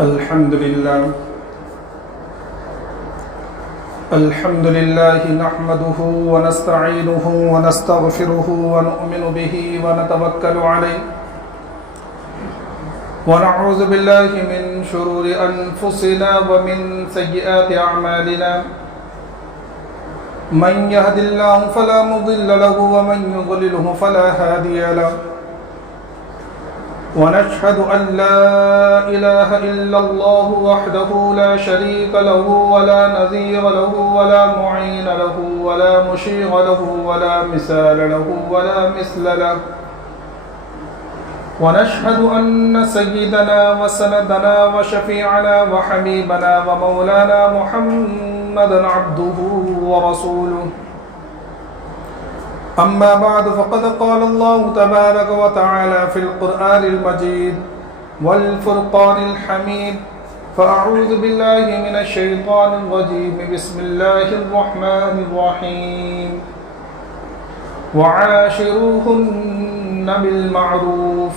الحمد لله نحمده ونستعينه ونستغفره ونؤمن به ونتوكل عليه ونعوذ بالله من شرور أنفسنا ومن سيئات أعمالنا من يهد الله فلا مضل له ومن يضلله فلا هادي له ونشهد أن لا إله إلا الله وحده لا شريك له ولا نظير له ولا معين له ولا مشير له ولا مثال له ولا مثل له ونشهد أن سيدنا وسندنا وشفيعنا وحبيبنا ومولانا محمدا عبده ورسوله أما بعد فقد قال الله تبارك وتعالى في القرآن المجيد والفرقان الحميد فأعوذ بالله من الشيطان الرجيم بسم الله الرحمن الرحيم وعاشروهن بالمعروف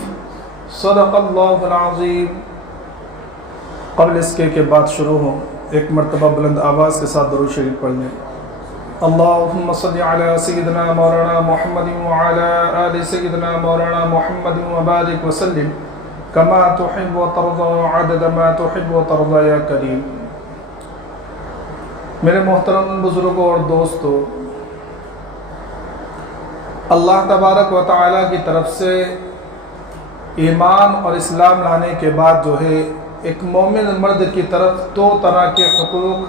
صدق اللہ العظیم۔ قبل اس کے بعد شروع ہو ایک مرتبہ بلند آواز کے ساتھ درود شریف پڑھ لیں۔ اللہم صلی علی سیدنا مولانا محمد وعلی آل سیدنا مولانا محمد وبارک وسلم کما تحب وترضى عدد ما تحب وترضى یا کریم۔ میرے محترم بزرگوں اور دوستو، اللہ تبارک و تعالیٰ کی طرف سے ایمان اور اسلام لانے کے بعد جو ہے ایک مومن مرد کی طرف دو طرح کے حقوق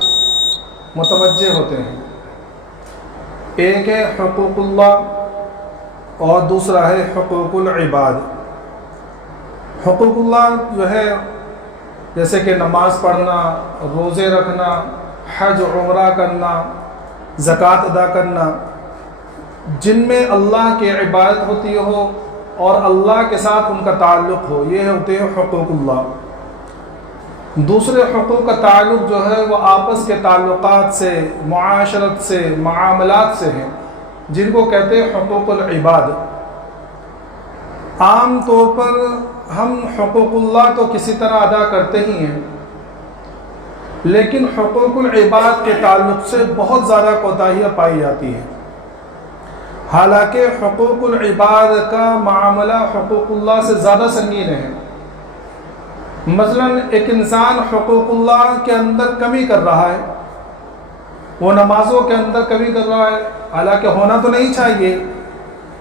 متوجہ ہوتے ہیں، ایک ہے حقوق اللہ اور دوسرا ہے حقوق العباد۔ حقوق اللہ جو ہے جیسے کہ نماز پڑھنا، روزے رکھنا، حج عمرہ کرنا، زکوٰۃ ادا کرنا، جن میں اللہ کی عبادت ہوتی ہو اور اللہ کے ساتھ ان کا تعلق ہو، یہ ہوتے ہیں حقوق اللہ۔ دوسرے حقوق کا تعلق جو ہے وہ آپس کے تعلقات سے، معاشرت سے، معاملات سے ہیں، جن کو کہتے ہیں حقوق العباد۔ عام طور پر ہم حقوق اللہ تو کسی طرح ادا کرتے ہی ہیں، لیکن حقوق العباد کے تعلق سے بہت زیادہ کوتاہیاں پائی جاتی ہیں۔ حالانکہ حقوق العباد کا معاملہ حقوق اللہ سے زیادہ سنگین ہے۔ مثلا ایک انسان حقوق اللہ کے اندر کمی کر رہا ہے، وہ نمازوں کے اندر کمی کر رہا ہے، حالانکہ ہونا تو نہیں چاہیے،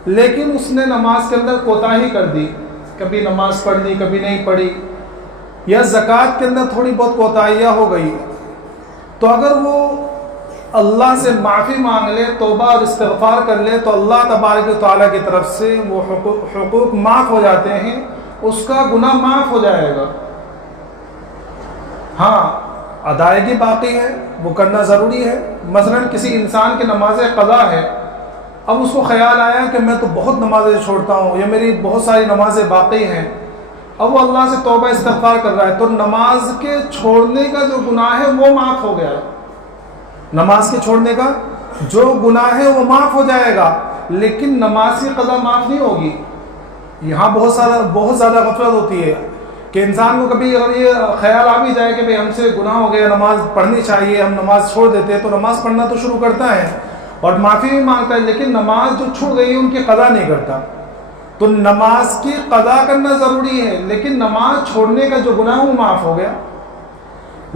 لیکن اس نے نماز کے اندر کوتاہی کر دی، کبھی نماز پڑھ لی کبھی نہیں پڑھی، یا زکوٰۃ کے اندر تھوڑی بہت کوتاہیاں ہو گئی، تو اگر وہ اللہ سے معافی مانگ لے، توبہ اور استغفار کر لے، تو اللہ تبارک و تعالیٰ کی طرف سے وہ حقوق معاف ہو جاتے ہیں، اس کا گناہ معاف ہو جائے گا۔ ہاں، ادائیگی باقی ہے، وہ کرنا ضروری ہے۔ مثلا کسی انسان کی نماز قضا ہے، اب اس کو خیال آیا کہ میں تو بہت نمازیں چھوڑتا ہوں، یا میری بہت ساری نمازیں باقی ہیں، اب وہ اللہ سے توبہ استغفار کر رہا ہے، تو نماز کے چھوڑنے کا جو گناہ ہے وہ معاف ہو گیا ہے۔ نماز کے چھوڑنے کا جو گناہ ہے وہ معاف ہو جائے گا، لیکن نماز کی قضا معاف نہیں ہوگی۔ یہاں بہت زیادہ غفلت ہوتی ہے کہ انسان کو کبھی اگر یہ خیال آ بھی جائے کہ بھئی ہم سے گناہ ہو گیا، نماز پڑھنی چاہیے، ہم نماز چھوڑ دیتے ہیں، تو نماز پڑھنا تو شروع کرتا ہے اور معافی بھی مانگتا ہے، لیکن نماز جو چھوٹ گئی ہے ان کی قضا نہیں کرتا۔ تو نماز کی قضا کرنا ضروری ہے، لیکن نماز چھوڑنے کا جو گناہ وہ معاف ہو گیا۔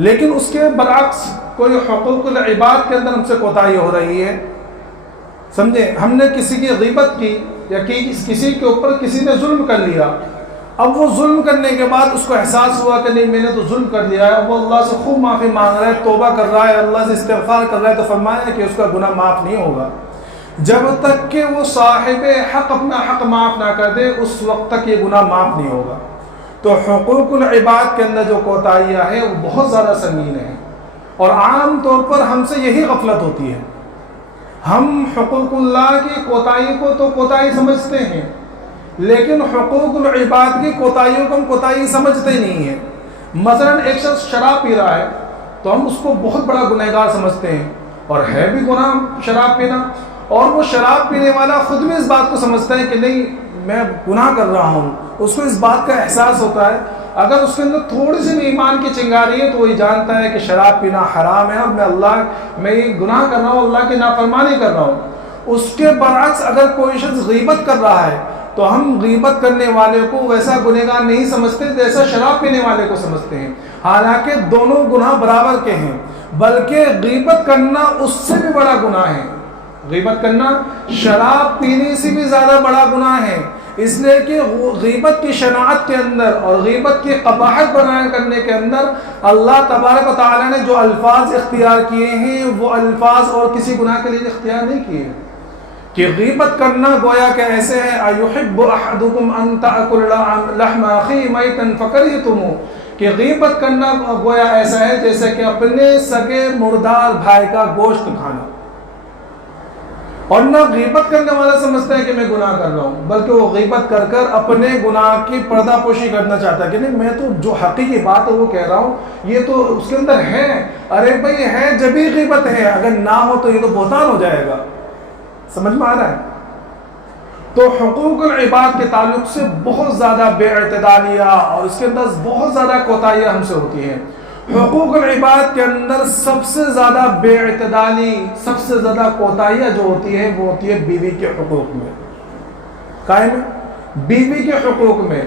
لیکن اس کے برعکس کوئی حقوق العباد کے اندر ہم سے کوتاہی ہو رہی ہے، سمجھے، ہم نے کسی کی غیبت کی یا کسی کے اوپر کسی نے ظلم کر لیا، اب وہ ظلم کرنے کے بعد اس کو احساس ہوا کہ نہیں میں نے تو ظلم کر لیا ہے، وہ اللہ سے خوب معافی مانگ رہا ہے، توبہ کر رہا ہے، اللہ سے استغفار کر رہا ہے، تو فرمایا کہ اس کا گناہ معاف نہیں ہوگا جب تک کہ وہ صاحب حق اپنا حق معاف نہ کر دے، اس وقت تک یہ گناہ معاف نہیں ہوگا۔ تو حقوق العباد کے اندر جو کوتاہیاں ہیں وہ بہت زیادہ سنگین ہیں، اور عام طور پر ہم سے یہی غفلت ہوتی ہے۔ ہم حقوق اللہ کی کوتاہی کو تو کوتاہی سمجھتے ہیں، لیکن حقوق العباد کی کوتاہیوں کو ہم کوتاہی سمجھتے نہیں ہیں۔ مثلا ایک شخص شراب پی رہا ہے تو ہم اس کو بہت بڑا گنہگار سمجھتے ہیں، اور ہے بھی گناہ شراب پینا، اور وہ شراب پینے والا خود بھی اس بات کو سمجھتا ہے کہ نہیں میں گناہ کر رہا ہوں، اس کو اس بات کا احساس ہوتا ہے، اگر اس کے اندر تھوڑی سی بھی ایمان کی چنگاری ہے تو وہی جانتا ہے کہ شراب پینا حرام ہے اور میں یہ گناہ کر رہا ہوں، اللہ کی نافرمانی کر رہا ہوں۔ اس کے برعکس اگر کوئی شخص غیبت کر رہا ہے تو ہم غیبت کرنے والے کو ویسا گنہگار نہیں سمجھتے جیسا شراب پینے والے کو سمجھتے ہیں، حالانکہ دونوں گناہ برابر کے ہیں، بلکہ غیبت کرنا اس سے بھی بڑا گناہ ہے۔ غیبت کرنا شراب پینے سے بھی زیادہ بڑا گناہ ہے، اس لیے کہ غیبت کی شناعت کے اندر اور غیبت کی قباحت بیان کرنے کے اندر اللہ تبارک و تعالیٰ نے جو الفاظ اختیار کیے ہیں وہ الفاظ اور کسی گناہ کے لیے اختیار نہیں کیے ہیں، کہ غیبت کرنا گویا کہ ایسے ہے اَيُحِبُّ أَحَدُكُمْ أَن تَأْكُلَ لَحْمَ أَخِيهِ مَيْتًا فَكَرِهْتُمُوهُ، کہ غیبت کرنا گویا ایسا ہے جیسے کہ اپنے سگے مردار بھائی کا گوشت کھانا، اور نہ غیبت کرنے والا سمجھتا ہے کہ میں گناہ کر رہا ہوں، بلکہ وہ غیبت کر کر اپنے گناہ کی پردہ پوشی کرنا چاہتا ہے کہ نہیں میں تو جو حقیقی بات ہے وہ کہہ رہا ہوں، یہ تو اس کے اندر ہے۔ ارے بھائی ہے جبھی غیبت ہے، اگر نہ ہو تو یہ تو بہتان ہو جائے گا۔ سمجھ میں آ رہا ہے؟ تو حقوق العباد کے تعلق سے بہت زیادہ بے اعتدالیہ اور اس کے اندر بہت زیادہ کوتاہیاں ہم سے ہوتی ہیں۔ حقوق العباد کے اندر سب سے زیادہ بے اعتدالی، سب سے زیادہ کوتاہیاں جو ہوتی ہے وہ ہوتی ہے بیوی کے حقوق میں، قائم بیوی کے حقوق میں۔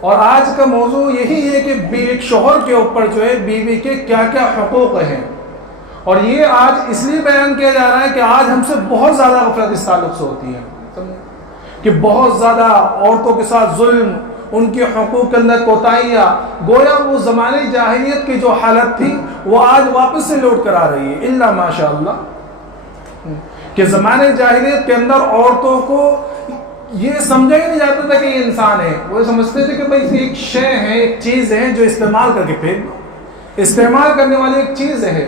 اور آج کا موضوع یہی ہے کہ ایک شوہر کے اوپر جو ہے بیوی کے کیا کیا حقوق ہیں، اور یہ آج اس لیے بیان کیا جا رہا ہے کہ آج ہم سے بہت زیادہ غفلت اس تعلق سے ہوتی ہے کہ بہت زیادہ عورتوں کے ساتھ ظلم، ان کے حقوق کے اندر کوتاہیاں، گویا وہ زمانے جاہلیت کی جو حالت تھی وہ آج واپس سے لوٹ کر آ رہی ہے، الا ماشاء اللہ، کہ زمانے جاہلیت کے اندر عورتوں کو یہ سمجھا ہی نہیں جاتا تھا کہ یہ انسان ہے، وہ سمجھتے تھے کہ بھائی ایک شے ہے، ایک چیز ہے جو استعمال کر کے پھینک دو، استعمال کرنے والی ایک چیز ہے۔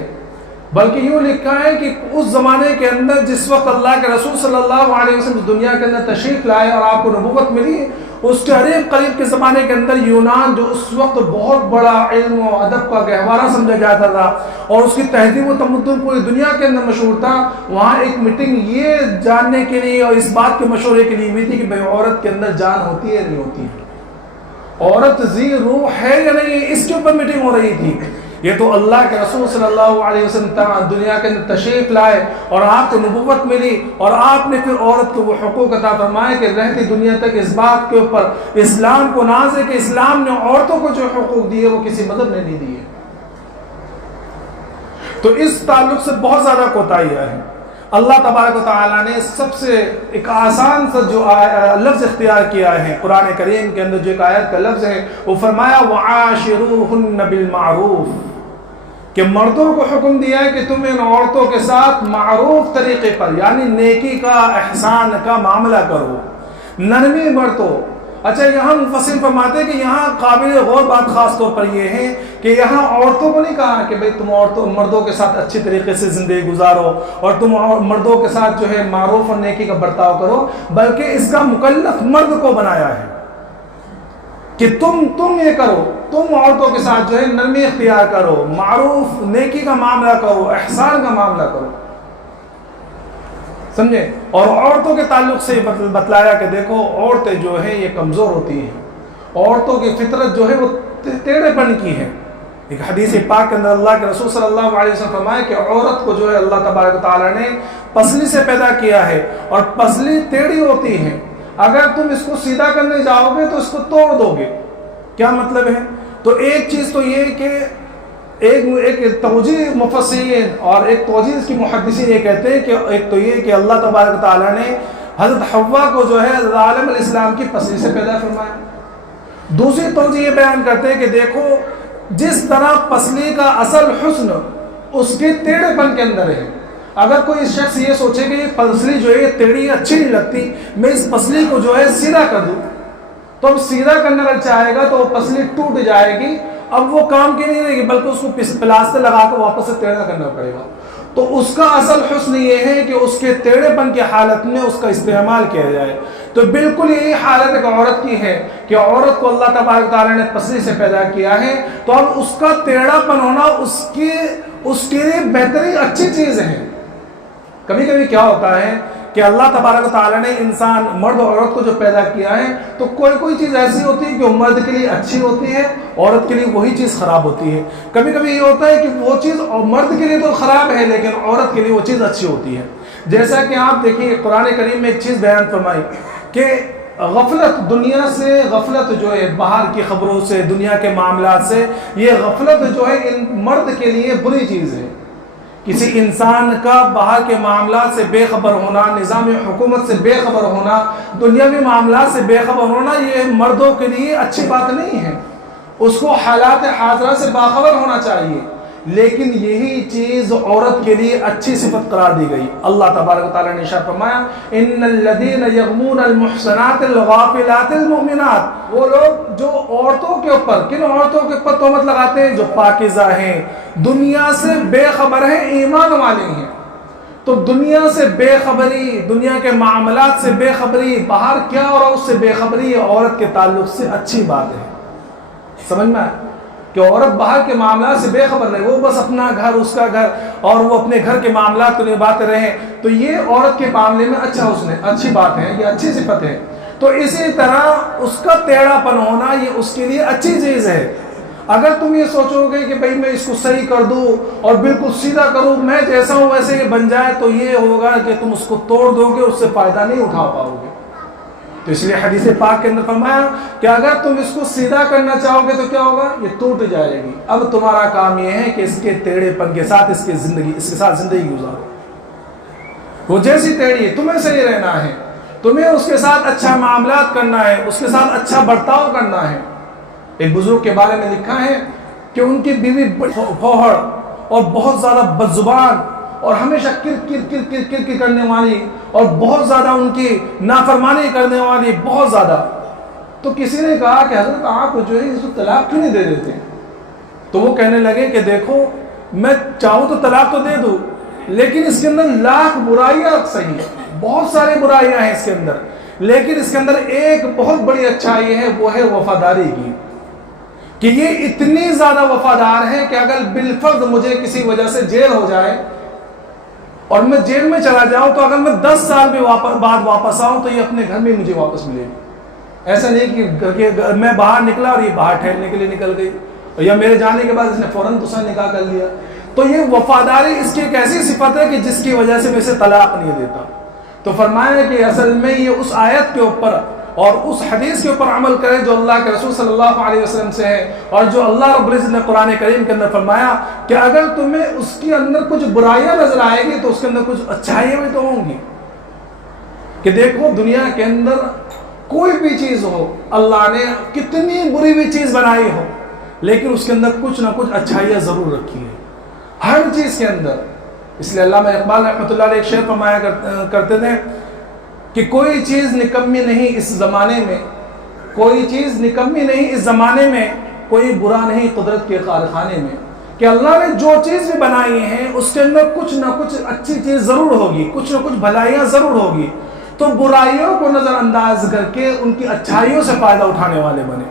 بلکہ یوں لکھا ہے کہ اس زمانے کے اندر جس وقت اللہ کے رسول صلی اللہ علیہ وسلم دنیا کے اندر تشریف لائے اور آپ کو نبوت ملی، اس قریب کے زمانے کے اندر یونان جو اس وقت بہت بڑا علم و ادب کا گہوارہ سمجھا جاتا تھا اور اس کی تہذیب و تمدن پوری دنیا کے اندر مشہور تھا، وہاں ایک میٹنگ یہ جاننے کے لیے اور اس بات کے مشورے کے لیے ہوئی تھی کہ بھئی عورت کے اندر جان ہوتی ہے نہیں ہوتی ہے، عورت ذی روح ہے یا نہیں، اس کے اوپر میٹنگ ہو رہی تھی۔ یہ تو اللہ کے رسول صلی اللہ علیہ وسلم دنیا کے اندر تشریف لائے اور آپ کو نبوت ملی اور آپ نے پھر عورت کو وہ حقوق عطا فرمائے کہ رہتی دنیا تک اس بات کے اوپر اسلام کو ناز ہے کہ اسلام نے عورتوں کو جو حقوق دیے وہ کسی مذہب نے نہیں دیے۔ تو اس تعلق سے بہت زیادہ کوتاہیاں ہیں۔ اللہ تبارک و تعالیٰ نے سب سے ایک آسان سا جو لفظ اختیار کیا ہے قرآن کریم کے اندر، جو ایک آیت کا لفظ ہے، وہ فرمایا وَعَاشِرُوهُنَّ بِالْمَعْرُوفِ، کہ مردوں کو حکم دیا ہے کہ تم ان عورتوں کے ساتھ معروف طریقے پر یعنی نیکی کا، احسان کا معاملہ کرو، نرمی برتو۔ اچھا یہاں مفسر فرماتے ہیں کہ یہاں قابل غور بات خاص طور پر یہ ہے کہ یہاں عورتوں کو نہیں کہا کہ بھئی تم مردوں کے ساتھ اچھی طریقے سے زندگی گزارو اور تم مردوں کے ساتھ جو ہے معروف اور نیکی کا برتاؤ کرو، بلکہ اس کا مکلف مرد کو بنایا ہے کہ تم یہ کرو، تم عورتوں کے ساتھ جو ہے نرمی اختیار کرو، معروف نیکی کا معاملہ کرو، احسان کا معاملہ کرو، سمجھے۔ اور عورتوں کے تعلق سے بتلایا کہ دیکھو عورتیں جو ہیں یہ کمزور ہوتی ہیں، عورتوں کی فطرت جو ہے وہ ٹیڑھے پن کی ہے۔ ایک حدیث پاک کے اندر اللہ کے رسول صلی اللہ علیہ وسلم فرمایا کہ عورت کو جو ہے اللہ تبارک و تعالیٰ نے پسلی سے پیدا کیا ہے اور پسلی ٹیڑھی ہوتی ہے، اگر تم اس کو سیدھا کرنے جاؤ گے تو اس کو توڑ دو گے۔ کیا مطلب ہے؟ تو ایک چیز تو یہ کہ ایک توجیہ مفسرین اور ایک توجیہ اس کی محدثین یہ کہتے ہیں کہ ایک تو یہ کہ اللہ تبارک تعالیٰ نے حضرت حوا کو جو ہے عالم الاسلام کی پسلی سے پیدا فرمایا۔ دوسری توجیہ یہ بیان کرتے ہیں کہ دیکھو جس طرح پسلی کا اصل حسن اس کے ٹیڑھے پن کے اندر ہے، اگر کوئی شخص یہ سوچے کہ یہ پسلی جو ہے ٹیڑھی اچھی نہیں لگتی، میں اس پسلی کو جو ہے سیدھا کر دوں، تو اب سیدھا کرنے اگر چاہے گا تو وہ پسلی ٹوٹ جائے گی، اب وہ کام کی نہیں رہے گی بلکہ اس کو پلاسٹر لگا کر واپس سے ٹیڑھا کرنا پڑے گا۔ تو اس کا اصل حسن یہ ہے کہ اس کے ٹیڑھے پن کی حالت میں اس کا استعمال کیا جائے۔ تو بالکل یہی حالت ایک عورت کی ہے کہ عورت کو اللہ تبارک تعالیٰ نے پسلی سے پیدا کیا ہے، تو اب اس کا ٹیڑھا پن ہونا اس کے لیے بہترین اچھی چیز ہے۔ کبھی کبھی کیا ہوتا ہے کہ اللہ تبارک و تعالیٰ نے انسان مرد اور عورت کو جو پیدا کیا ہے تو کوئی چیز ایسی ہوتی ہے کہ وہ مرد کے لیے اچھی ہوتی ہے، عورت کے لیے وہی چیز خراب ہوتی ہے۔ کبھی کبھی یہ ہوتا ہے کہ وہ چیز مرد کے لیے تو خراب ہے لیکن عورت کے لیے وہ چیز اچھی ہوتی ہے۔ جیسا کہ آپ دیکھیے قرآن کریم میں ایک چیز بیان فرمائی کہ غفلت، دنیا سے غفلت جو ہے، باہر کی خبروں سے، دنیا کے معاملات سے، یہ غفلت جو ہے ان مرد کے لیے بری چیز ہے۔ کسی انسان کا باہر کے معاملات سے بے خبر ہونا، نظام حکومت سے بے خبر ہونا، دنیاوی معاملات سے بے خبر ہونا، یہ مردوں کے لیے اچھی بات نہیں ہے۔ اس کو حالات حاضرہ سے باخبر ہونا چاہیے، لیکن یہی چیز عورت کے لیے اچھی صفت قرار دی گئی۔ اللہ تبارک و تعالیٰ نے ارشاد فرمایا ان الذین یغمون المحصنات الغافلات المؤمنات، وہ لوگ جو عورتوں کے اوپر، کن عورتوں کے اوپر تہمت لگاتے ہیں؟ جو پاکیزہ ہیں، دنیا سے بے خبر ہیں، ایمان والے ہیں۔ تو دنیا سے بے خبری، دنیا کے معاملات سے بے خبری، باہر کیا ہو رہا اس سے بے خبری عورت کے تعلق سے اچھی بات ہے۔ سمجھ میں آیا کہ عورت باہر کے معاملات سے بے خبر رہے، وہ بس اپنا گھر، اس کا گھر، اور وہ اپنے گھر کے معاملات کو نبھاتے رہیں، تو یہ عورت کے معاملے میں اچھی بات ہے، یہ اچھی صفت ہے۔ تو اسی طرح اس کا ٹیڑھا پن ہونا یہ اس کے لیے اچھی چیز ہے۔ اگر تم یہ سوچو گے کہ بھئی میں اس کو صحیح کر دوں اور بالکل سیدھا کروں، میں جیسا ہوں ویسے یہ بن جائے، تو یہ ہوگا کہ تم اس کو توڑ دو گے، اس سے فائدہ نہیں اٹھا پاؤ گے۔ تو اس لیے حدیث پاک کے اندر فرمایا کہ اگر تم اس کو سیدھا کرنا چاہو گے تو کیا ہوگا؟ یہ ٹوٹ جائے گی۔ اب تمہارا کام یہ ہے کہ اس کے ٹیڑھے پن کے ساتھ اس کے ساتھ زندگی گزارو۔ وہ جیسی ٹیڑھی ہے تمہیں صحیح رہنا ہے، تمہیں اس کے ساتھ اچھا معاملات کرنا ہے، اس کے ساتھ اچھا برتاؤ کرنا ہے۔ ایک بزرگ کے بارے میں لکھا ہے کہ ان کی بیوی پھوہڑ اور بہت زیادہ بدزبان اور ہمیشہ کر کرنے والی اور بہت زیادہ ان کی نافرمانی کرنے والی، بہت زیادہ۔ تو کسی نے کہا کہ حضرت آپ جو ہے اس کو طلاق کیوں نہیں دے دیتے؟ تو وہ کہنے لگے کہ دیکھو میں چاہوں تو طلاق تو دے دوں، لیکن اس کے اندر لاکھ برائیاں صحیح ہے، بہت ساری برائیاں ہیں اس کے اندر، لیکن اس کے اندر ایک بہت بڑی اچھائی ہے، وہ ہے وفاداری کی، کہ یہ اتنی زیادہ وفادار ہے کہ اگر بالفرض مجھے کسی وجہ سے جیل ہو جائے اور میں جیل میں چلا جاؤں تو اگر میں 10 سال بھی بعد واپس آؤں تو یہ اپنے گھر میں مجھے واپس ملے گی۔ ایسا نہیں کہ میں باہر نکلا اور یہ باہر ٹھہرنے کے لیے نکل گئی، یا میرے جانے کے بعد اس نے فوراً دوسرا نکاح کر لیا۔ تو یہ وفاداری اس کی ایک ایسی صفت ہے کہ جس کی وجہ سے میں اسے طلاق نہیں دیتا۔ تو فرمایا کہ اصل میں یہ اس آیت کے اوپر اور اس حدیث کے اوپر عمل کرے جو اللہ کے رسول صلی اللہ علیہ وسلم سے ہے، اور جو اللہ رب العزت نے قرآن کریم کے اندر فرمایا کہ اگر تمہیں اس کے اندر کچھ برائیاں نظر آئے گی تو اس کے اندر کچھ اچھائیاں بھی تو ہوں گی۔ کہ دیکھو دنیا کے اندر کوئی بھی چیز ہو، اللہ نے کتنی بری بھی چیز بنائی ہو، لیکن اس کے اندر کچھ نہ کچھ اچھائیاں ضرور رکھی ہیں ہر چیز کے اندر۔ اس لیے علامہ اقبال رحمۃ اللہ علیہ ایک شعر فرمایا کرتے تھے کہ کوئی چیز نکمی نہیں اس زمانے میں، کوئی چیز نکمی نہیں اس زمانے میں، کوئی برا نہیں قدرت کے کارخانے میں۔ کہ اللہ نے جو چیز بھی بنائی ہیں اس کے اندر کچھ نہ کچھ اچھی چیز ضرور ہوگی، کچھ نہ کچھ بھلائیاں ضرور ہوگی۔ تو برائیوں کو نظر انداز کر کے ان کی اچھائیوں سے فائدہ اٹھانے والے بنے۔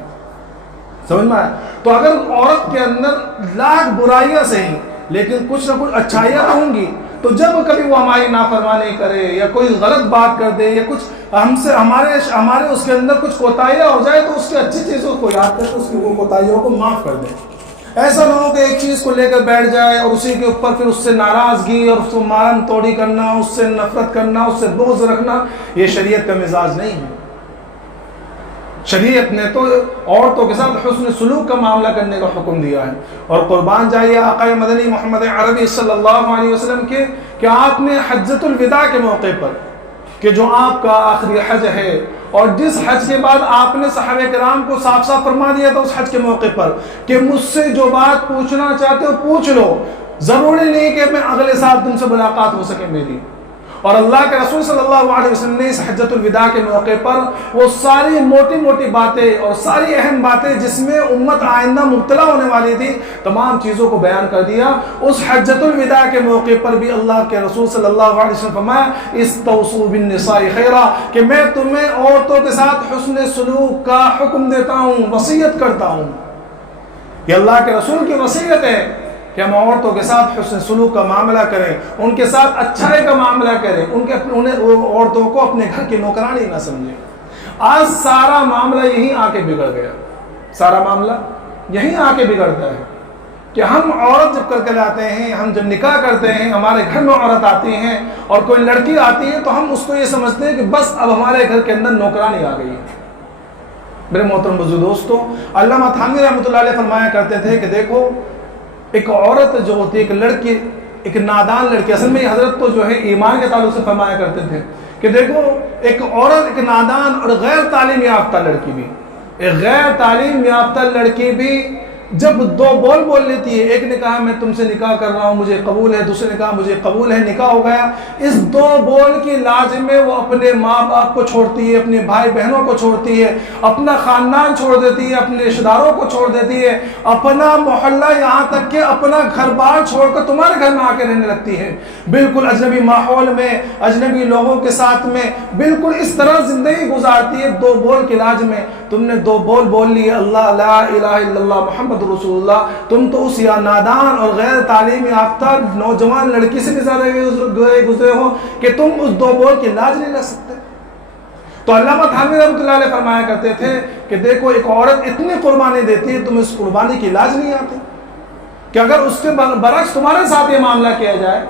سمجھ میں آیا؟ تو اگر عورت کے اندر لاکھ برائیاں صحیح لیکن کچھ نہ کچھ اچھائیاں ہوں گی، تو جب کبھی وہ ہماری نافرمانی کرے یا کوئی غلط بات کر دے یا کچھ ہم سے ہمارے اس کے اندر کچھ کوتاہیاں ہو جائے تو اس کی اچھی چیزوں کو یاد کر کے اس کی وہ کوتاہیوں کو معاف کر دیں۔ ایسا نہ ہو کہ ایک چیز کو لے کر بیٹھ جائے اور اسی کے اوپر پھر اس سے ناراضگی اور اس کو مارن توڑی کرنا، اس سے نفرت کرنا، اس سے بغض رکھنا، یہ شریعت کا مزاج نہیں ہے۔ شریعت نے تو عورتوں کے ساتھ حسن سلوک کا معاملہ کرنے کا حکم دیا ہے۔ اور قربان جائیے آقا مدنی محمد عربی صلی اللہ علیہ وسلم کے کہ آپ نے حجۃ الوداع کے موقع پر، کہ جو آپ کا آخری حج ہے اور جس حج کے بعد آپ نے صحابہ کرام کو صاف صاف فرما دیا تھا اس حج کے موقع پر کہ مجھ سے جو بات پوچھنا چاہتے ہو پوچھ لو، ضروری نہیں کہ میں اگلے سال تم سے ملاقات ہو سکے میری۔ اور اللہ کے رسول صلی اللہ علیہ وسلم نے اس حجۃ الوداع کے موقع پر وہ ساری موٹی موٹی باتیں اور ساری اہم باتیں جس میں امت آئندہ مبتلا ہونے والی تھی، تمام چیزوں کو بیان کر دیا۔ اس حجۃ الوداع کے موقع پر بھی اللہ کے رسول صلی اللہ علیہ وسلم فرمایا استوصوا بالنساء خیرا، کہ میں تمہیں عورتوں کے ساتھ حسن سلوک کا حکم دیتا ہوں، وصیت کرتا ہوں۔ یہ اللہ کے رسول کی وصیت ہے کہ کہ ہم عورتوں کے ساتھ حسن سلوک کا معاملہ کریں، ان کے ساتھ اچھائی کا معاملہ کریں، انہیں عورتوں کو اپنے گھر کی نوکرانی نہ سمجھیں۔ آج سارا معاملہ یہیں آ کے بگڑ گیا، سارا معاملہ یہیں آ کے بگڑتا ہے کہ ہم عورت جب کر کے لاتے ہیں، ہم جب نکاح کرتے ہیں، ہمارے گھر میں عورت آتی ہیں اور کوئی لڑکی آتی ہے تو ہم اس کو یہ سمجھتے ہیں کہ بس اب ہمارے گھر کے اندر نوکرانی آ گئی ہے۔ میرے محترم بزرگ دوستو، علامہ تھانوی رحمۃ اللہ علیہ فرمایا کرتے تھے کہ دیکھو، ایک عورت جو ہوتی ہے، ایک لڑکی، ایک نادان لڑکی، اصل میں یہ حضرت تو جو ہے ایمان کے تعلق سے فرمایا کرتے تھے کہ دیکھو، ایک عورت، ایک نادان اور غیر تعلیم یافتہ لڑکی بھی، ایک غیر تعلیم یافتہ لڑکی بھی جب دو بول بول لیتی ہے، ایک نے کہا میں تم سے نکاح کر رہا ہوں، مجھے قبول ہے، دوسرے نے کہا مجھے قبول ہے، نکاح ہو گیا، اس دو بول کی لاج میں وہ اپنے ماں باپ کو چھوڑتی ہے، اپنے بھائی بہنوں کو چھوڑتی ہے، اپنا خاندان چھوڑ دیتی ہے، اپنے رشتہ داروں کو چھوڑ دیتی ہے، اپنا محلہ، یہاں تک کہ اپنا گھر بار چھوڑ کر تمہارے گھر میں آ کے رہنے لگتی ہے، بالکل اجنبی ماحول میں، اجنبی لوگوں کے ساتھ میں، بالکل اس طرح زندگی گزارتی ہے دو بول کے لاج میں۔ تم نے دو بول بول لی، اللہ لا الہ الا اللہ محمد رسول اللہ، تم تو اس یا نادان اور غیر تعلیم یافتہ نوجوان لڑکی سے بھی زیادہ گزرے ہو کہ تم اس دو بول کی لاج نہیں لگ سکتے۔ تو علامہ تھانوی رحمۃ اللہ علیہ فرمایا کرتے تھے کہ دیکھو، ایک عورت اتنی قربانی دیتی ہے، تمہیں اس قربانی کی لاج نہیں آتی کہ اگر اس کے برعکس تمہارے ساتھ یہ معاملہ کیا جائے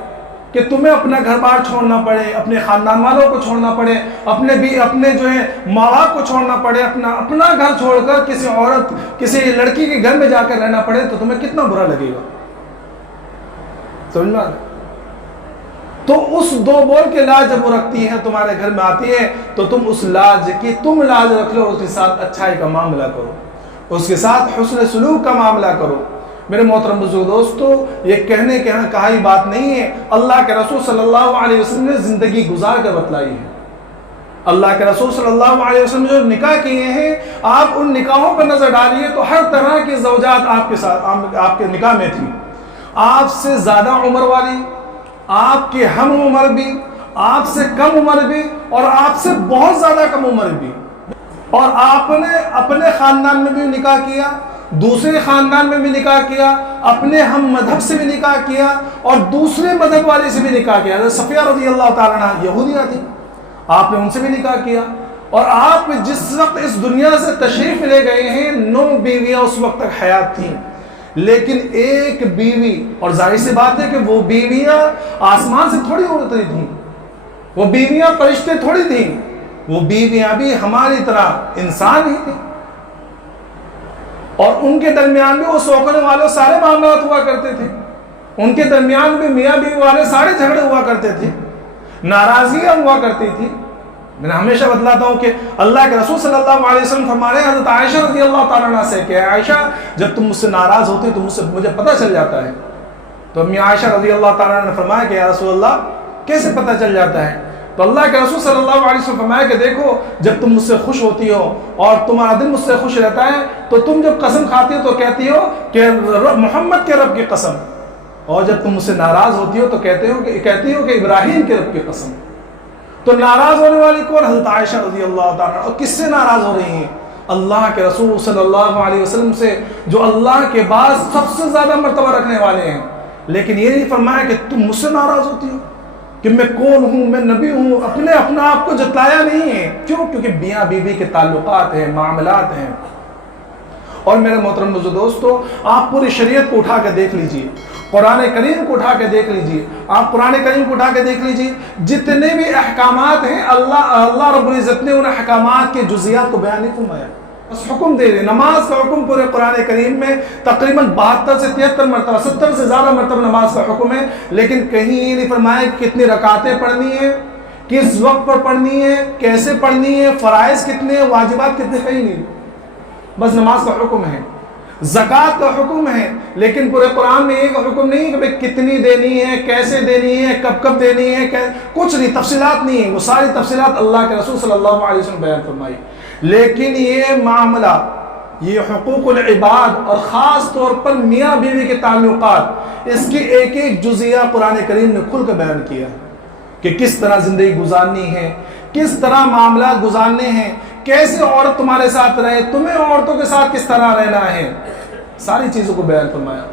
کہ تمہیں اپنا گھر بار چھوڑنا پڑے، اپنے خاندان والوں کو چھوڑنا پڑے، اپنے جو ہے ماں باپ کو چھوڑنا پڑے، اپنا گھر چھوڑ کر کسی عورت، کسی لڑکی کے گھر میں جا کر رہنا پڑے، تو تمہیں کتنا برا لگے گا، سمجھ میں؟ تو اس دو بول کے لاج جب وہ رکھتی ہے، تمہارے گھر میں آتی ہے، تو تم اس لاج کی تم لاج رکھ لو، اس کے ساتھ اچھائی کا معاملہ کرو، اس کے ساتھ حسن سلوک کا معاملہ کرو۔ میرے محترم بزرگ دوستو، یہ کہنے کے یہاں کہا ہی بات نہیں ہے، اللہ کے رسول صلی اللہ علیہ وسلم نے زندگی گزار کر بتلائی ہے۔ اللہ کے رسول صلی اللہ علیہ وسلم جو نکاح کیے ہیں، آپ ان نکاحوں پر نظر ڈالیے تو ہر طرح کی زوجات آپ کے ساتھ، آپ کے نکاح میں تھی، آپ سے زیادہ عمر والی، آپ کے ہم عمر بھی، آپ سے کم عمر بھی، اور آپ سے بہت زیادہ کم عمر بھی، اور آپ نے اپنے خاندان میں بھی نکاح کیا، دوسرے خاندان میں بھی نکاح کیا، اپنے ہم مذہب سے بھی نکاح کیا، اور دوسرے مذہب والے سے بھی نکاح کیا۔ حضرت صفیہ رضی اللہ تعالیٰ عنہ یہودیہ تھی، آپ نے ان سے بھی نکاح کیا، اور آپ جس وقت اس دنیا سے تشریف لے گئے ہیں 9 بیویاں اس وقت تک حیات تھیں، لیکن ایک بیوی، اور ظاہر سی بات ہے کہ وہ بیویاں آسمان سے تھوڑی اتری تھیں، وہ بیویاں فرشتے تھوڑی تھیں، وہ بیویاں بھی ہماری طرح انسان ہی تھیں، اور ان کے درمیان بھی وہ سوکنے والے سارے معاملات ہوا کرتے تھے، ان کے درمیان بھی میاں بیوی والے سارے جھگڑے ہوا کرتے تھے، ناراضیاں ہوا کرتی تھی۔ میں ہمیشہ بتلاتا ہوں کہ اللہ کے رسول صلی اللہ علیہ وسلم فرمانے حضرت عائشہ رضی اللہ تعالیٰ عنہ سے کہ عائشہ، جب تم مجھ سے ناراض ہوتی تو مجھے پتہ چل جاتا ہے۔ تو امی عائشہ رضی اللہ تعالیٰ عنہ نے فرمایا کہ یا رسول اللہ کیسے پتہ چل جاتا ہے؟ تو اللہ کے رسول صلی اللہ علیہ وسلم فرمایا کہ دیکھو، جب تم مجھ سے خوش ہوتی ہو اور تمہارا دل مجھ سے خوش رہتا ہے تو تم جب قسم کھاتی ہو تو کہتی ہو کہ محمد کے رب کی قسم، اور جب تم مجھ سے ناراض ہوتی ہو تو کہتی ہو کہ ابراہیم کے رب کی قسم۔ تو ناراض ہونے والی کون؟ حضرت عائشہ رضی اللہ تعالیٰ، اور کس سے ناراض ہو رہی ہیں؟ اللہ کے رسول صلی اللہ علیہ وسلم سے، جو اللہ کے بعد سب سے زیادہ مرتبہ رکھنے والے ہیں، لیکن یہ نہیں فرمایا کہ تم مجھ سے ناراض ہوتی ہو کہ میں کون ہوں، میں نبی ہوں، اپنا آپ کو جتلایا نہیں ہے۔ کیوں؟ کیونکہ میاں بیوی کے تعلقات ہیں، معاملات ہیں۔ اور میرے محترم بزرگ دوستو، آپ پوری شریعت کو اٹھا کے دیکھ لیجئے، قرآن کریم کو اٹھا کے دیکھ لیجئے، آپ قرآن کریم کو اٹھا کے دیکھ لیجئے، جتنے بھی احکامات ہیں اللہ رب العزت نے ان احکامات کے جزیات کو بیان نہیں فرمایا، بس حکم دے رہے۔ نماز کا حکم پورے قرآن کریم میں تقریباً 72 سے 73 مرتبہ، 70 سے زیادہ مرتبہ نماز کا حکم ہے، لیکن کہیں یہ نہیں فرمایا کہ کتنی رکعتیں پڑھنی ہیں، کس وقت پر پڑھنی ہے، کیسے پڑھنی ہے، فرائض کتنے ہیں، واجبات کتنے، کہیں نہیں، بس نماز کا حکم ہے۔ زکوٰۃ کا حکم ہے، لیکن پورے قرآن میں ایک حکم نہیں کہ کتنی دینی ہے، کیسے دینی ہے، کب دینی ہے، کچھ نہیں، تفصیلات نہیں ہے، وہ ساری تفصیلات اللہ کے رسول صلی اللہ علیہ وسلم بیان فرمائی۔ لیکن یہ معاملہ، یہ حقوق العباد اور خاص طور پر میاں بیوی کے تعلقات، اس کی ایک ایک جزیہ قرآن کریم نے کھل کر بیان کیا کہ کس طرح زندگی گزارنی ہے، کس طرح معاملات گزارنے ہیں، کیسے عورت تمہارے ساتھ رہے، تمہیں عورتوں کے ساتھ کس طرح رہنا ہے، ساری چیزوں کو بیان فرمایا۔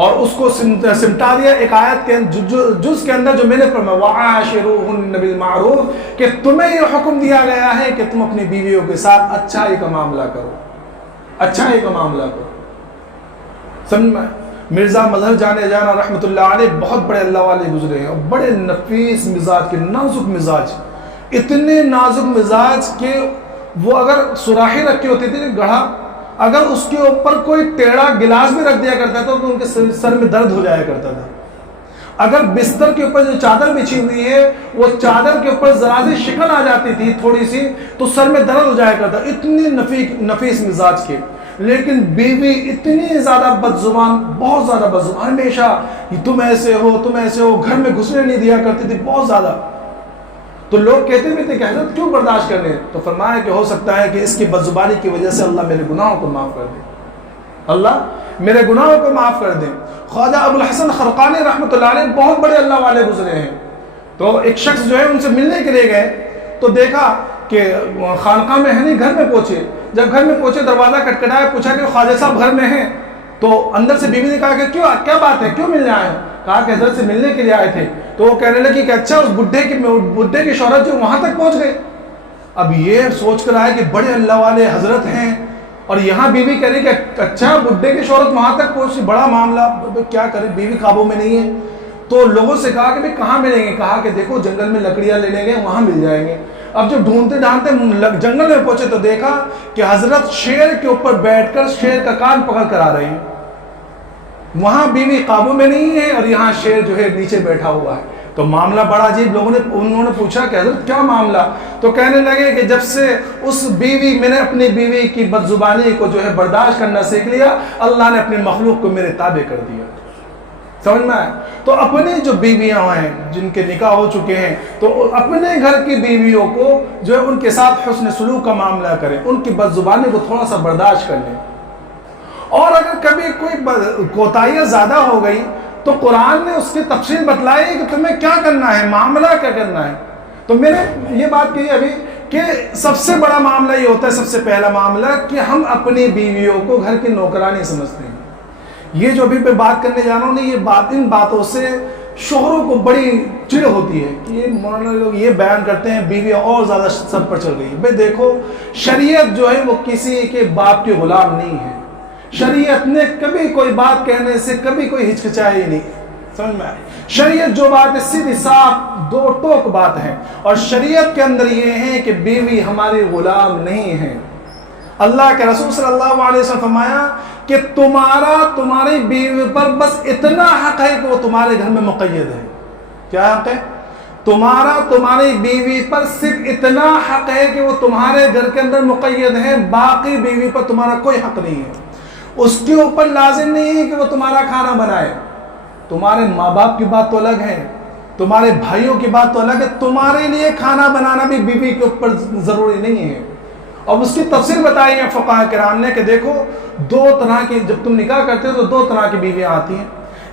اور اس کو سمٹا دیا ایک آیت کے جز کے اندر جو میں نے فرمایا وَعَاشِرُوهُنَّ بِالْمَعْرُوفِ کہ تمہیں یہ حکم دیا گیا ہے کہ تم اپنی بیویوں کے ساتھ اچھائی کا معاملہ کرو، اچھائی کا معاملہ کرو. سمجھ میں مرزا مظہر جانے جانا رحمۃ اللہ علیہ بہت بڑے اللہ والے گزرے ہیں، اور بڑے نفیس مزاج کے، نازک مزاج، اتنے نازک مزاج کہ وہ اگر سراخی رکھی ہوتی تھی گڑھا، اگر اس کے اوپر کوئی ٹیڑھا گلاس بھی رکھ دیا کرتا تھا تو ان کے سر میں درد ہو جایا کرتا تھا. اگر بستر کے اوپر جو چادر بچھی ہوئی ہے وہ چادر کے اوپر ذرا سی شکن آ جاتی تھی تھوڑی سی تو سر میں درد ہو جایا کرتا. اتنی نفیس مزاج کے، لیکن بیوی اتنی زیادہ بد زبان، بہت زیادہ بد زبان، ہمیشہ تم ایسے ہو تم ایسے ہو، گھر میں گھسنے نہیں دیا کرتی تھی بہت زیادہ. تو لوگ کہتے بھی تھے کہ حضرت کیوں برداشت کرنے؟ تو فرمایا کہ ہو سکتا ہے کہ اس کی بد زبانی کی وجہ سے اللہ میرے گناہوں کو معاف کر دے، اللہ میرے گناہوں کو معاف کر دے. خواجہ ابو الحسن خرقانی رحمۃ اللہ علیہ بہت بڑے اللہ والے گزرے ہیں. تو ایک شخص جو ہے ان سے ملنے کے لیے گئے تو دیکھا کہ خانقاہ میں ہے نہیں، گھر میں پہنچے. جب گھر میں پہنچے دروازہ کٹکھٹایا، پوچھا کہ خواجہ صاحب گھر میں ہیں؟ تو اندر سے بیوی نے کہا کہ کیا بات ہے، کیوں ملنے آئے؟ کہا کہ حضرت سے ملنے کے لیے آئے تھے. تو وہ کہنے لگی کہ اچھا اس بڈھے کی شہرت جو وہاں تک پہنچ گئی. اب یہ سوچ کر آئے کہ بڑے اللہ والے حضرت ہیں اور یہاں بیوی کہہ رہی کہ اچھا بڈھے کی شہرت وہاں تک پہنچی، بڑا معاملہ، کیا کرے، بیوی قابو میں نہیں ہے. تو لوگوں سے کہا کہ کہاں ملیں گے؟ کہا کہ دیکھو جنگل میں لکڑیاں لینے گئے وہاں مل جائیں گے. اب جب ڈھونڈتے ڈھانڈتے جنگل میں پہنچے تو دیکھا کہ حضرت شیر کے اوپر بیٹھ کر شیر کا کان پکڑ کر آ رہے ہیں. وہاں بیوی قابو میں نہیں ہے اور یہاں شیر جو ہے نیچے بیٹھا ہوا ہے. تو معاملہ بڑا عجیب. انہوں نے پوچھا کہ حضرت کیا معاملہ؟ تو کہنے لگے کہ جب سے میں نے اپنی بیوی کی بد زبانی کو جو ہے برداشت کرنا سیکھ لیا، اللہ نے اپنی مخلوق کو میرے تابع کر دیا. سمجھ میں آیا؟ تو اپنی جو بیویاں ہیں جن کے نکاح ہو چکے ہیں تو اپنے گھر کی بیویوں کو جو ہے ان کے ساتھ حسن سلوک کا معاملہ کریں، ان کی بد زبانی کو تھوڑا سا برداشت کر لیں. اور اگر کبھی کوئی کوتاہیاں زیادہ ہو گئی تو قرآن نے اس کی تفصیل بتلائی کہ تمہیں کیا کرنا ہے، معاملہ کیا کرنا ہے. تو میں نے یہ بات کہی ابھی کہ سب سے بڑا معاملہ یہ ہوتا ہے، سب سے پہلا معاملہ کہ ہم اپنی بیویوں کو گھر کی نوکرانی سمجھتے ہیں. یہ جو ابھی پہ بات کرنے جا رہا ہوں نا، ان باتوں سے شوہروں کو بڑی چڑ ہوتی ہے کہ یہ مولانا لوگ یہ بیان کرتے ہیں بیوی اور زیادہ سر پر چڑھ گئی. بھائی دیکھو، شریعت جو ہے وہ کسی کے باپ کے غلام نہیں ہے. شریعت نے کبھی کوئی بات کہنے سے کبھی کوئی ہچکچائی نہیں. سمجھ میں آئی؟ شریعت جو بات ہے سیدھی صاف دو ٹوک بات ہے. اور شریعت کے اندر یہ ہے کہ بیوی ہماری غلام نہیں ہے. اللہ کے رسول صلی اللہ علیہ وسلم فرمایا کہ تمہاری بیوی پر بس اتنا حق ہے کہ وہ تمہارے گھر میں مقید ہے. کیا حق ہے؟ تمہاری بیوی پر صرف اتنا حق ہے کہ وہ تمہارے گھر کے اندر مقید ہے، باقی بیوی پر تمہارا کوئی حق نہیں ہے. اس کے اوپر لازم نہیں ہے کہ وہ تمہارا کھانا بنائے. تمہارے ماں باپ کی بات تو الگ ہے، تمہارے بھائیوں کی بات تو الگ ہے. تمہارے لیے کھانا بنانا بھی بیوی کے اوپر ضروری نہیں ہے. اور اس کی تفسیر بتائی ہے فقہاء کرام نے کہ دیکھو، دو طرح کی، جب تم نکاح کرتے ہو تو دو طرح کی بیویاں آتی ہیں.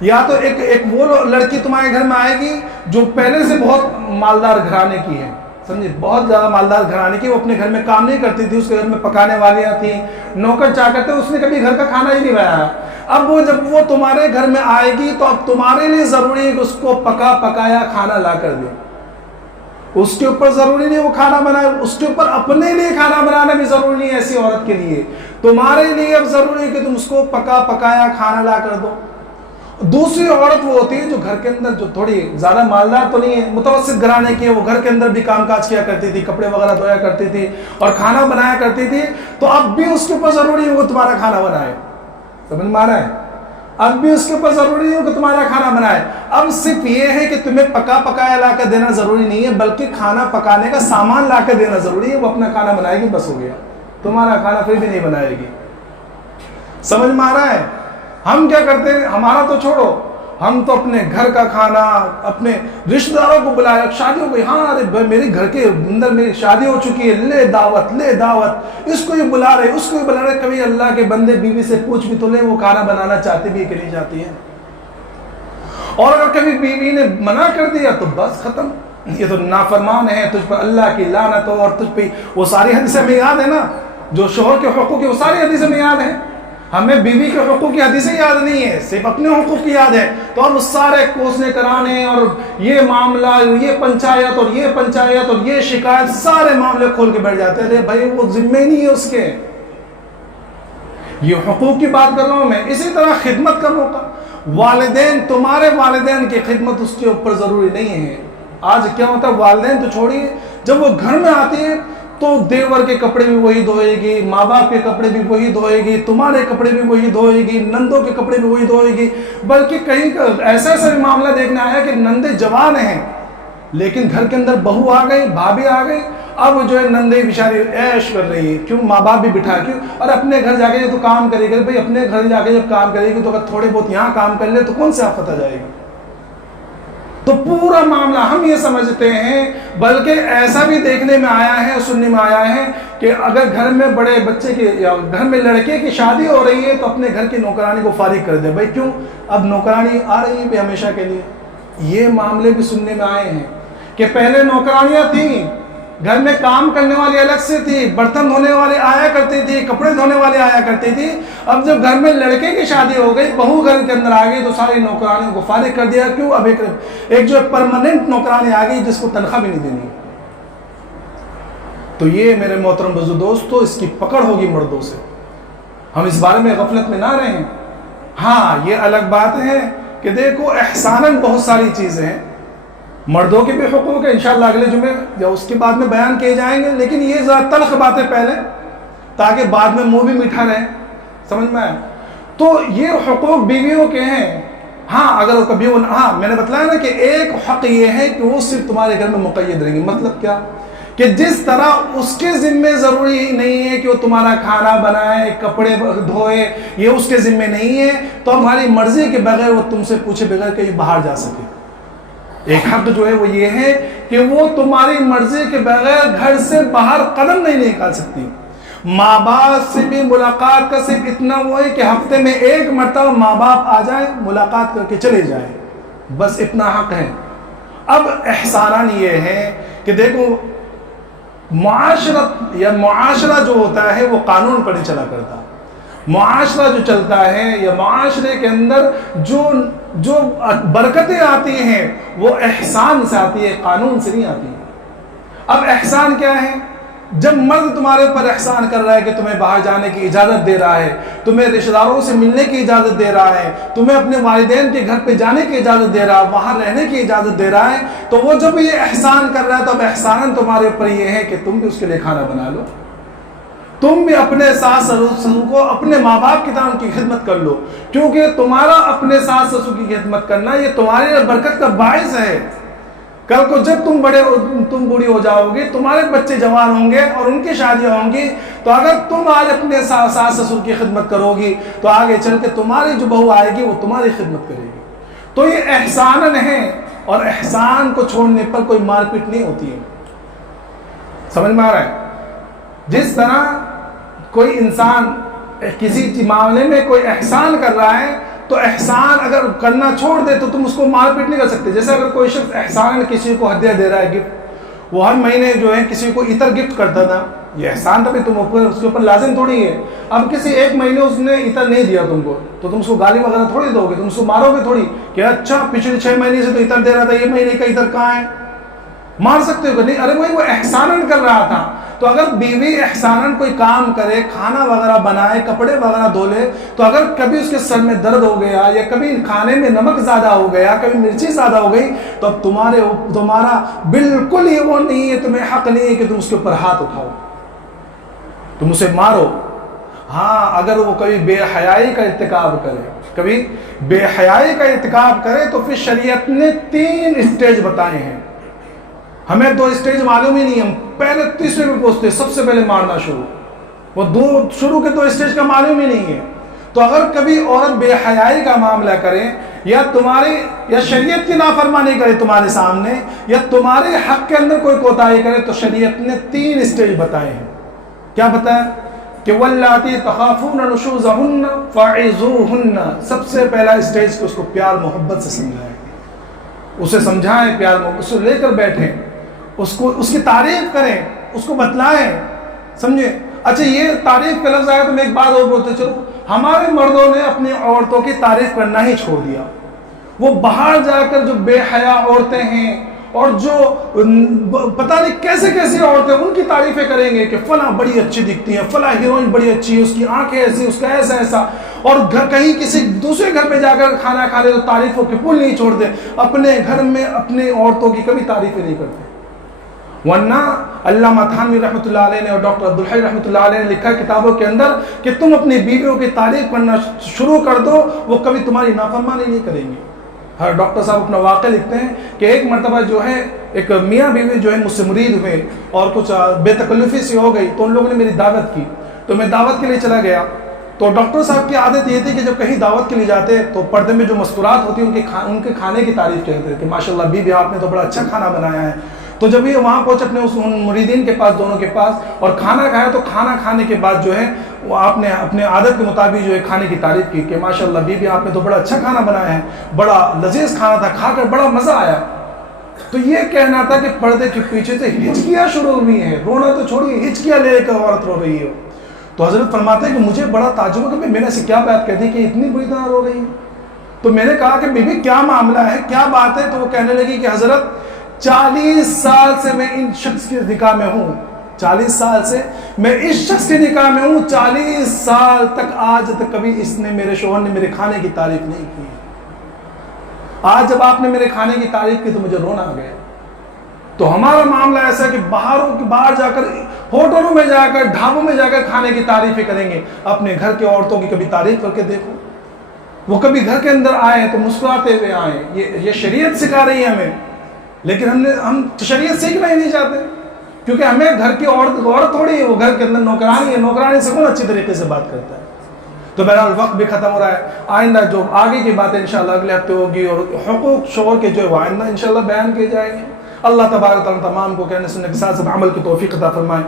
یا تو ایک وہ لڑکی تمہارے گھر میں آئے گی جو پہلے سے بہت مالدار گھرانے کی ہے، سمجھے، بہت زیادہ مالدار گھرانے کی. وہ اپنے گھر میں کام نہیں کرتی تھی، اس کے گھر میں پکانے والیاں تھیں، نوکر چاکر تھے، اس نے کبھی گھر کا کھانا ہی نہیں بنایا. اب جب وہ تمہارے گھر میں آئے گی تو اب تمہارے لیے ضروری ہے کہ اس کو پکایا کھانا لا کر دو. اس کے اوپر ضروری نہیں وہ کھانا بنائے، اس کے اوپر اپنے لیے کھانا بنانا بھی ضروری نہیں ہے. ایسی عورت کے لیے تمہارے لیے اب ضروری ہے کہ تم اس کو پکایا کھانا لا کر دو. دوسری عورت وہ ہوتی ہے جو گھر کے اندر جو تھوڑی زیادہ مالدار تو نہیں ہے، متوسط گھرانے کی ہے، وہ گھر کے اندر بھی کام کاج کیا کرتی تھی، کپڑے وغیرہ دھویا کرتی تھی اور کھانا بنایا کرتی تھی. تو اب بھی اس کے اوپر ضروری ہے وہ تمہارا کھانا بنائے. سمجھ میں آ رہا ہے؟ اب بھی اس کے اوپر ضروری ہے کہ تمہارا کھانا بنائے. اب صرف یہ ہے کہ تمہیں پکایا لا کر دینا ضروری نہیں ہے، بلکہ کھانا پکانے کا سامان لا کر دینا ضروری ہے. وہ اپنا کھانا بنائے گی، بس ہو گیا. تمہارا کھانا پھر بھی نہیں بنائے گی. سمجھ میں آ رہا ہے؟ ہم کیا کرتے ہیں، ہمارا تو چھوڑو، ہم تو اپنے گھر کا کھانا اپنے رشتہ داروں کو بلایا، شادیوں کو، ہاں ارے میرے گھر کے اندر میری شادی ہو چکی ہے، لے دعوت، اس کو ہی بلا رہے، اس کو ہی بلا رہے. کبھی اللہ کے بندے بیوی سے پوچھ بھی تو لے وہ کھانا بنانا چاہتی بھی ہے کہ نہیں چاہتی ہے. اور اگر کبھی بیوی نے منع کر دیا تو بس ختم، یہ تو نافرمان ہے، تجھ پر اللہ کی لعنت ہو. اور تجھ پہ وہ ساری حدیثیں ہمیں یاد ہے نا، جو شوہر کے حقوق کی وہ ساری حدیثیں ہمیں یاد ہیں. ہمیں بیوی کے حقوق کی حدیثیں یاد نہیں ہے، صرف اپنے حقوق کی یاد ہے، تو اب سارے کوسنے کرانے اور یہ معاملہ، یہ پنچایت اور یہ پنچایت اور یہ شکایت، سارے معاملے کھول کے بیٹھ جاتے ہیں۔ بھائی وہ ذمہ نہیں ہے اس کے، یہ حقوق کی بات کر رہا ہوں میں۔ اسی طرح خدمت کا موقع، والدین، تمہارے والدین کی خدمت اس کے اوپر ضروری نہیں ہے۔ آج کیا ہوتا ہے، والدین تو چھوڑیے، جب وہ گھر میں آتی ہے تو دیور کے کپڑے بھی وہی دھوئے گی، ماں باپ کے کپڑے بھی وہی دھوئے گی، تمہارے کپڑے بھی وہی دھوئے گی، نندوں کے کپڑے بھی وہی دھوئے گی، بلکہ کہیں ایسا بھی معاملہ دیکھنے آیا کہ نندے جوان ہیں لیکن گھر کے اندر بہو آ گئی، بھابھی آ گئی، اب جو ہے نندے بیچاری عیش کر رہی ہے، کیوں؟ ماں باپ بھی بٹھا کیوں؟ اور اپنے گھر جا کے یہ تو کام کرے گی، بھائی اپنے گھر جا کے جب کام کرے گی تو اگر تھوڑے بہت یہاں کام کر لے تو کون سے آفت آ جائے گی؟ تو پورا معاملہ ہم یہ سمجھتے ہیں، بلکہ ایسا بھی دیکھنے میں آیا ہے، سننے میں آیا ہے کہ اگر گھر میں بڑے بچے کی یا گھر میں لڑکے کی شادی ہو رہی ہے تو اپنے گھر کی نوکرانی کو فارغ کر دے۔ بھائی کیوں؟ اب نوکرانی آ رہی ہے ہمیشہ کے لیے۔ یہ معاملے بھی سننے میں آئے ہیں کہ پہلے نوکرانیاں تھیں، گھر میں کام کرنے والی الگ سے تھی، برتن دھونے والی آیا کرتی تھی، کپڑے دھونے والی آیا کرتی تھی۔ اب جب گھر میں لڑکے کی شادی ہو گئی، بہو گھر کے اندر آ گئی تو ساری نوکرانیوں کو فارغ کر دیا۔ کیوں؟ اب ایک جو پرماننٹ نوکرانی آ گئی جس کو تنخواہ بھی نہیں دینی۔ تو یہ میرے محترم بزرگ دوستو، اس کی پکڑ ہوگی مردوں سے، ہم اس بارے میں غفلت میں نہ رہیں۔ ہاں یہ الگ بات ہے کہ دیکھو احساناً بہت ساری چیزیں ہیں، مردوں کے بھی حقوق ہیں، انشاءاللہ اگلے جمعے یا اس کے بعد میں بیان کیے جائیں گے، لیکن یہ ذرا تلخ باتیں پہلے، تاکہ بعد میں منہ بھی میٹھا رہے، سمجھ میں آئے؟ تو یہ حقوق بیویوں کے ہیں۔ ہاں اگر کبھی ہاں میں نے بتلایا نا کہ ایک حق یہ ہے کہ وہ صرف تمہارے گھر میں مقید رہیں گے۔ مطلب کیا؟ کہ جس طرح اس کے ذمے ضروری نہیں ہے کہ وہ تمہارا کھانا بنائے، کپڑے دھوئے، یہ اس کے ذمے نہیں ہے، تو ہماری مرضی کے بغیر وہ تم سے پوچھے بغیر کہیں باہر جا سکے۔ ایک حق جو ہے وہ یہ ہے کہ وہ تمہاری مرضی کے بغیر گھر سے باہر قدم نہیں نکال سکتی۔ ماں باپ سے بھی ملاقات کا صرف اتنا وہ ہے کہ ہفتے میں ایک مرتبہ ماں باپ آ جائیں، ملاقات کر کے چلے جائیں، بس اتنا حق ہے۔ اب احساناً یہ ہے کہ دیکھو معاشرت یا معاشرہ جو ہوتا ہے وہ قانون پر نہیں چلا کرتا۔ معاشرہ جو چلتا ہے یا معاشرے کے اندر جو برکتیں آتی ہیں وہ احسان سے آتی ہے، قانون سے نہیں آتی۔ اب احسان کیا ہے؟ جب مرد تمہارے اوپر احسان کر رہا ہے کہ تمہیں باہر جانے کی اجازت دے رہا ہے، تمہیں رشتہ داروں سے ملنے کی اجازت دے رہا ہے، تمہیں اپنے والدین کے گھر پہ جانے کی اجازت دے رہا ہے، وہاں رہنے کی اجازت دے رہا ہے، تو وہ جب یہ احسان کر رہا ہے تو اب احسان تمہارے اوپر یہ ہے کہ تم بھی اس کے لیے کھانا بنا لو، تم بھی اپنے ساس سسر کو اپنے ماں باپ کی طرح ان کی خدمت کر لو، کیونکہ تمہارا اپنے ساس سسر کی خدمت کرنا یہ تمہارے لیے برکت کا باعث ہے۔ کل کو جب تم بوڑھی ہو جاؤ گے، تمہارے بچے جوان ہوں گے اور ان کی شادیاں ہوں گی، تو اگر تم آج اپنے ساس سسر کی خدمت کرو گی تو آگے چل کے تمہاری جو بہو آئے گی وہ تمہاری خدمت کرے گی۔ تو یہ احسان ہے، اور احسان کو چھوڑنے پر کوئی مار پیٹ نہیں ہوتی ہے۔ سمجھ میں آ رہا ہے؟ جس طرح کوئی انسان کسی معاملے میں کوئی احسان کر رہا ہے تو احسان اگر کرنا چھوڑ دے تو تم اس کو مار پیٹ نہیں کر سکتے۔ جیسے اگر کوئی شخص احسان کسی کو ہدیہ دے رہا ہے، گفٹ، وہ ہر مہینے جو ہے کسی کو عطر گفٹ کرتا تھا، یہ احسان تھا، تم اس کے اوپر لازم تھوڑی ہے۔ اب کسی ایک مہینے اس نے عطر نہیں دیا تم کو تو تم اس کو گالی وغیرہ تھوڑی دو گے، تم اس کو مارو گے تھوڑی کہ اچھا پچھلے 6 مہینے سے تو عطر دے رہا تھا، یہ مہینے کا عطر کہاں ہے؟ مار سکتے ہو کہ نہیں؟ ارے بھائی وہ احساناً کر رہا تھا۔ تو اگر بیوی احساناً کوئی کام کرے، کھانا وغیرہ بنائے، کپڑے وغیرہ دھو لے، تو اگر کبھی اس کے سر میں درد ہو گیا یا کبھی کھانے میں نمک زیادہ ہو گیا، کبھی مرچی زیادہ ہو گئی، تو اب تمہارا بالکل ہی وہ نہیں ہے، تمہیں حق نہیں ہے کہ تم اس کے اوپر ہاتھ اٹھاؤ، تم اسے مارو۔ ہاں اگر وہ کبھی بے حیائی کا ارتکاب کرے تو پھر شریعت نے 3 اسٹیج بتائے ہیں۔ ہمیں 2 اسٹیج معلوم ہی نہیں، ہم پہلے تیسرے میں پہنچتے، سب سے پہلے مارنا شروع، وہ شروع کے 2 اسٹیج کا معلوم ہی نہیں ہے۔ تو اگر کبھی عورت بے حیائی کا معاملہ کرے یا شریعت کی نافرمانی کرے تمہارے سامنے، یا تمہارے حق کے اندر کوئی کوتاہی کرے، تو شریعت نے 3 اسٹیج بتائے ہیں۔ کیا بتایا؟ کہ واللاتی تخافون نشوزہن فعظوہن، سب سے پہلا اسٹیج کہ اس کو پیار محبت سے سمجھائیں، اسے سمجھائیں، پیار محبت سے لے کر بیٹھیں، اس کی تعریف کریں، اس کو بتلائیں، سمجھے؟ اچھا یہ تعریف کا لفظ آیا تو میں ایک بات اور بولتے چلو، ہمارے مردوں نے اپنی عورتوں کی تعریف کرنا ہی چھوڑ دیا. وہ باہر جا کر جو بے حیا عورتیں ہیں اور جو پتہ نہیں کیسے کیسی عورتیں ان کی تعریفیں کریں گے کہ فلاں بڑی اچھی دکھتی ہیں, فلاں ہیروئن بڑی اچھی ہے, اس کی آنکھیں ایسی, اس کا ایسا ایسا, اور کہیں کسی دوسرے گھر پہ جا کر کھانا کھا لے تو تعریفوں کے پل نہیں چھوڑتے, اپنے گھر میں اپنے عورتوں کی کبھی تعریفیں نہیں کرتے. ورنہ علامہ تھانوی رحمۃ اللہ علیہ نے اور ڈاکٹر عبدالحی رحمۃ اللہ علیہ نے لکھا کتابوں کے اندر کہ تم اپنی بیویوں کی تعریف کرنا شروع کر دو, وہ کبھی تمہاری نافرمانی نہیں کریں گی. ہر ڈاکٹر صاحب اپنا واقعہ لکھتے ہیں کہ ایک مرتبہ جو ہے ایک میاں بیوی جو ہے مجھ سے مرید ہوئے اور کچھ بے تکلفی سی ہو گئی, تو ان لوگوں نے میری دعوت کی, تو میں دعوت کے لیے چلا گیا. تو ڈاکٹر صاحب کی عادت یہ تھی کہ جب کہیں دعوت کے لیے جاتے تو پردے میں جو مستورات ہوتی ان کے کھانے کی تعریف کہتے کہ ماشاءاللہ بی آپ نے تو بڑا اچھا کھانا بنایا ہے. تو جب یہ وہاں پہنچ اپنے اس مریدین کے پاس, دونوں کے پاس, اور کھانا کھایا تو کھانا کھانے کے بعد جو ہے وہ آپ نے اپنے عادت کے مطابق جو ہے کھانے کی تعریف کی کہ ماشاءاللہ بی آپ نے تو بڑا اچھا کھانا بنایا ہے, بڑا لذیذ کھانا تھا, کھا کر بڑا مزہ آیا. تو یہ کہنا تھا کہ پردے کے پیچھے سے ہچکیاں شروع ہوئی ہیں, رونا تو چھوڑیے, ہچکیاں لے کر عورت رو رہی ہے. تو حضرت فرماتے ہیں کہ مجھے بڑا تعجب ہوا کہ میں نے سے کیا بات کہہ دی کہ اتنی بری طرح رو رہی ہے. تو میں نے کہا کہ بی بی کیا معاملہ ہے, کیا بات ہے؟ تو وہ کہنے لگی کہ حضرت 40 سال سے میں ان شخص کے نکاح میں ہوں, 40 سال سے میں اس شخص کے نکاح میں ہوں, 40 سال تک آج تک کبھی اس نے, میرے شوہر نے میرے کھانے کی تعریف نہیں کی. آج جب آپ نے میرے کھانے کی تعریف کی تو مجھے رونا آ گیا. تو ہمارا معاملہ ایسا ہے کہ باہر جا کر, ہوٹلوں میں جا کر, ڈھابوں میں جا کر کھانے کی تعریفیں کریں گے, اپنے گھر کی عورتوں کی کبھی تعریف کر کے دیکھو. وہ کبھی گھر کے اندر آئے تو مسکراتے ہوئے آئیں. یہ شریعت سکھا رہی ہے ہمیں, لیکن ہم شریعت سیکھنا ہی نہیں چاہتے, کیونکہ ہمیں گھر کی عورت تھوڑی ہے, وہ گھر کے اندر نوکرانی ہے, نوکرانی سے کون اچھی طریقے سے بات کرتا ہے. تو بہرحال وقت بھی ختم ہو رہا ہے. آئندہ جو آگے کی باتیں انشاءاللہ اگلے ہفتے ہوگی, اور حقوق شوہر کے جو ہے وہ آئندہ انشاءاللہ بیان کیے جائیں گے. اللہ تبارک و تعالیٰ تمام کو کہنے سننے کے ساتھ عمل کی توفیق عطا فرمائے.